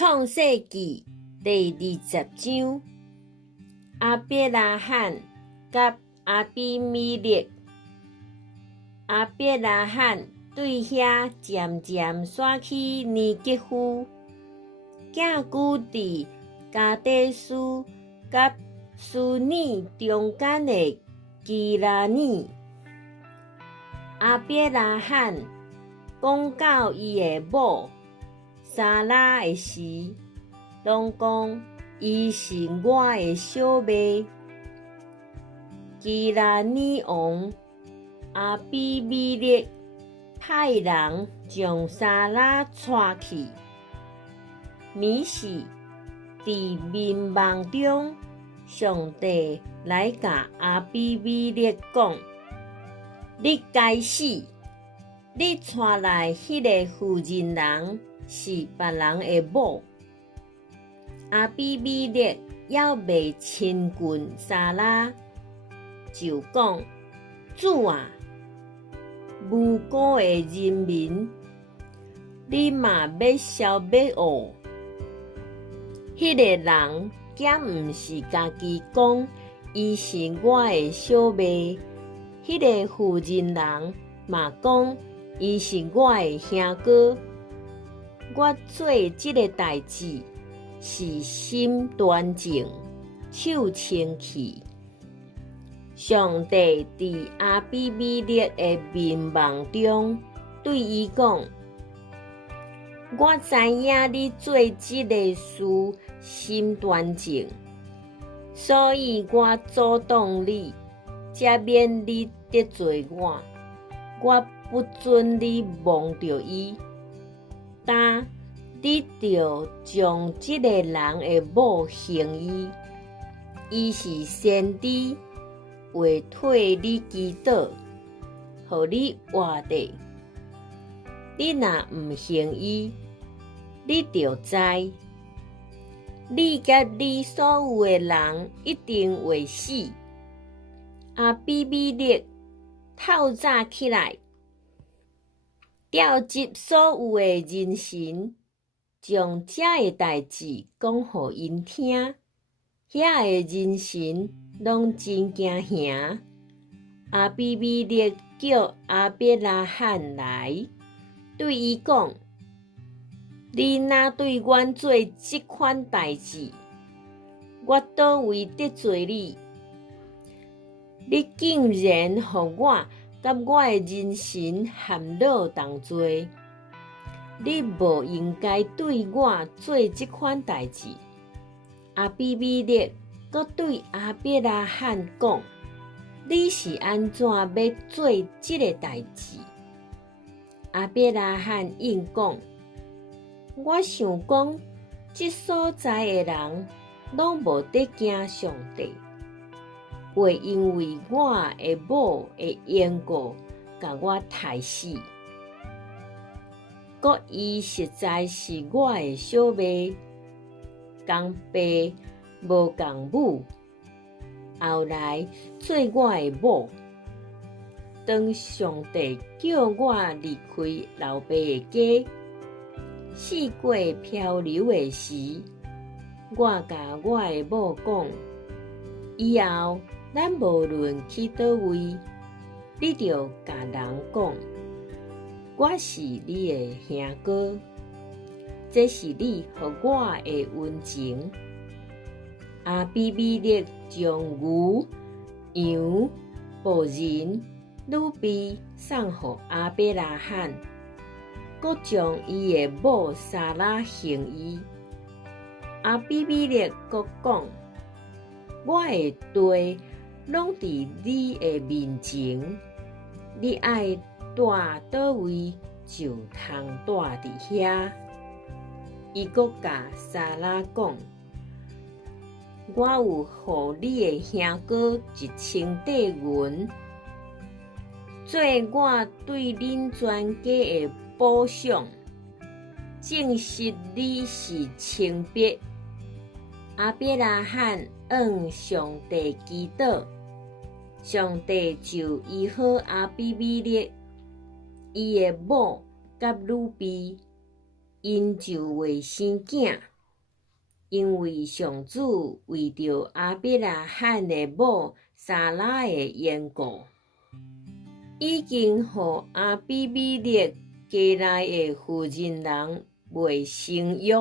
創世記第20章，亞伯拉罕甲亞比米勒。亞伯拉罕對遐漸漸徙去尼吉夫，寄居佇加德斯甲蘇尼中間的基拉尼。亞伯拉罕講到伊的某撒拉的時，攏講伊是我的小妹。基拉尼王亞比米勒派人將撒拉帶去，米是佇眠夢中，上帝來甲亞比米勒講：你該死！你帶來迄個婦人人是別人的某。亞比米勒要袂親近撒拉，就講：主啊，無辜的人民，你嘛要消滅哦。迄個人敢毋是家己講伊是我的小妹，迄個婦人人嘛講伊是我的兄哥。我做即個代志是心端正，手清氣。上帝佇亞比米勒的眠夢中對伊講：我知影你做即個事心端正，所以我阻擋你，才免你得罪我。我不准你摸着伊，但你著將即個人的某行醫，伊是先知，會替你祈禱，互你活地。你若毋行醫，你著知，你甲你所有的人一定會死。亞比米勒透早起來，召集所有的人神，將這個代志講互因聽。遐個人神攏真驚嚇。亞比米勒叫亞伯拉罕來，對伊講：你若對阮做這款代志，我倒位得罪你？你竟然互我甲我的人神含落同罪，你無應該對我做這款代志。亞比米勒閣對亞伯拉罕講：你是安怎要做這個代志？亞伯拉罕應講：我想講，這所在的人攏無得驚上帝，會因為我的某的緣故，甲我害死。閣伊實在是我的小妹，共爸無共母，後來做我的某。當上帝叫我離開老爸的家，四國漂流的時，我甲我的某講：以後咱無論去倒位，你著甲人講，我是你的兄哥，這是你予我的恩情。亞比米勒將牛、羊、僕人、女婢送予亞伯拉罕，閣將伊的某撒拉行醫。亞比米勒閣講：我的地攏佇你的面前，你愛住倒位就通住佇遐。伊閣甲撒拉講：我有予你的兄哥一千塊銀，做我對恁全家的補償，證實你是清白。亞伯拉罕向上帝祈禱，上帝就醫好亞比米勒，伊的某甲女婢，因就會生囝。因为上主为着亚伯拉罕的某撒拉的缘故，已经予阿比米勒家内的妇人人未生育。